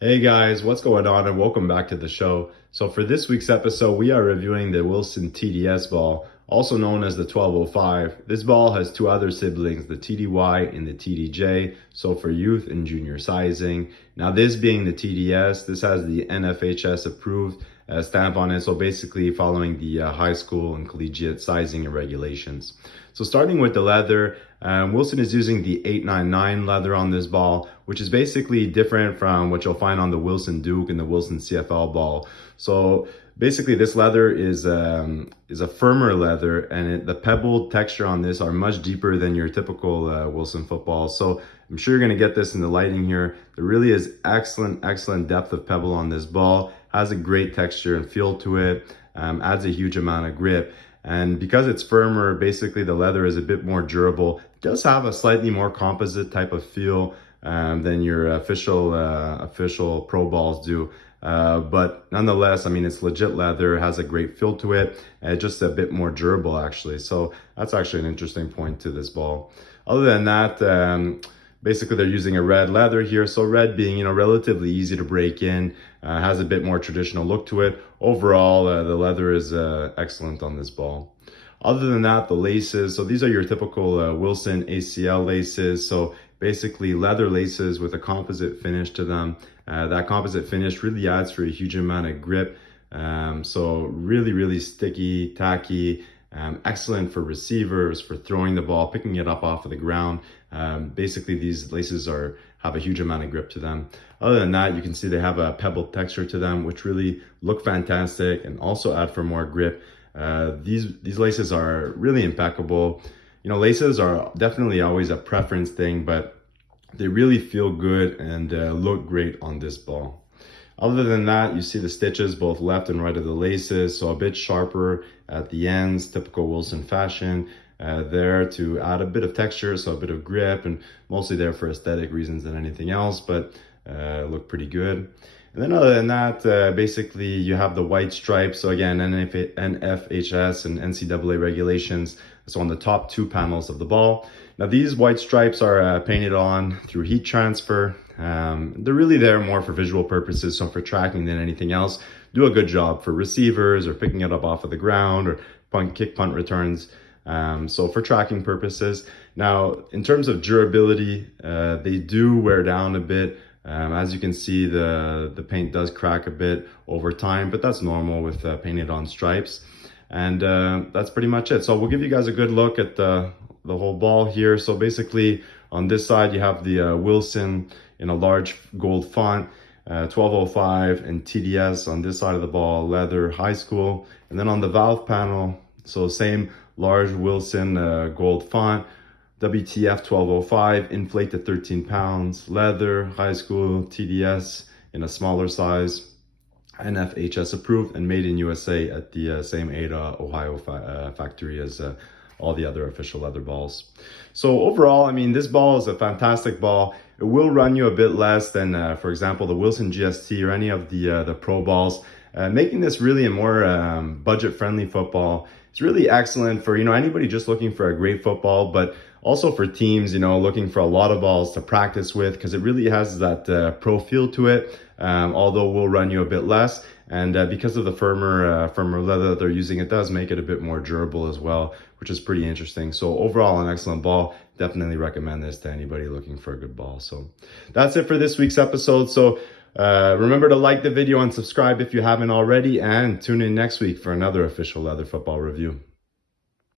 Hey guys, what's going on and welcome back to the show. So for this week's episode, we are reviewing the Wilson TDS ball, also known as the 1205. This ball has two other siblings, the TDY and the TDJ, so for youth and junior sizing. Now this being the TDS, this has the NFHS approved stamp on it, so basically following the high school and collegiate sizing and regulations. So starting with the leather, Wilson is using the 899 leather on this ball, which is basically different from what you'll find on the Wilson Duke and the Wilson CFL ball. So basically this leather is a firmer leather, and the pebble texture on this are much deeper than your typical Wilson football. So I'm sure you're going to get this in the lighting here. There really is excellent depth of pebble on this ball. Has a great texture and feel to it, adds a huge amount of grip. And because it's firmer, basically the leather is a bit more durable. It does have a slightly more composite type of feel than your official pro balls do. But nonetheless, I mean, it's legit leather, has a great feel to it, and just a bit more durable actually. So that's actually an interesting point to this ball. Other than that, basically they're using a red leather here. So red being, relatively easy to break in, has a bit more traditional look to it. Overall, the leather is excellent on this ball. Other than that, the laces, so these are your typical Wilson ACL laces. So basically leather laces with a composite finish to them. That composite finish really adds for a huge amount of grip. So really sticky, tacky, excellent for receivers, for throwing the ball, picking it up off of the ground. Basically these laces have a huge amount of grip to them. Other than that, you can see they have a pebble texture to them, which really look fantastic and also add for more grip. These laces are really impeccable. Laces are definitely always a preference thing, but they really feel good and look great on this ball. Other than that, you see the stitches both left and right of the laces, so a bit sharper at the ends, typical Wilson fashion. There to add a bit of texture, so a bit of grip, and mostly there for aesthetic reasons than anything else, but look pretty good. And then other than that, basically you have the white stripes. So again, NFHS and NCAA regulations. So on the top two panels of the ball. Now these white stripes are painted on through heat transfer. They're really there more for visual purposes, so for tracking than anything else. Do a good job for receivers or picking it up off of the ground or kick punt returns. So for tracking purposes. Now, in terms of durability, they do wear down a bit. As you can see, the paint does crack a bit over time, but that's normal with painted on stripes. And that's pretty much it. So we'll give you guys a good look at the whole ball here. So basically on this side, you have the Wilson in a large gold font, 1205 and TDS on this side of the ball, leather high school. And then on the valve panel, so same large Wilson gold font, WTF 1205, inflate to 13 pounds, leather, high school, TDS in a smaller size, NFHS approved and made in USA at the same Ada, Ohio factory as all the other official leather balls. So overall, I mean, this ball is a fantastic ball. It will run you a bit less than, for example, the Wilson GST or any of the pro balls, making this really a more budget-friendly football. It's really excellent for, anybody just looking for a great football, but also for teams, looking for a lot of balls to practice with, because it really has that pro feel to it, although will run you a bit less. And because of the firmer leather that they're using, it does make it a bit more durable as well, which is pretty interesting. So overall, an excellent ball. Definitely recommend this to anybody looking for a good ball. So that's it for this week's episode. So remember to like the video and subscribe if you haven't already, and tune in next week for another official leather football review.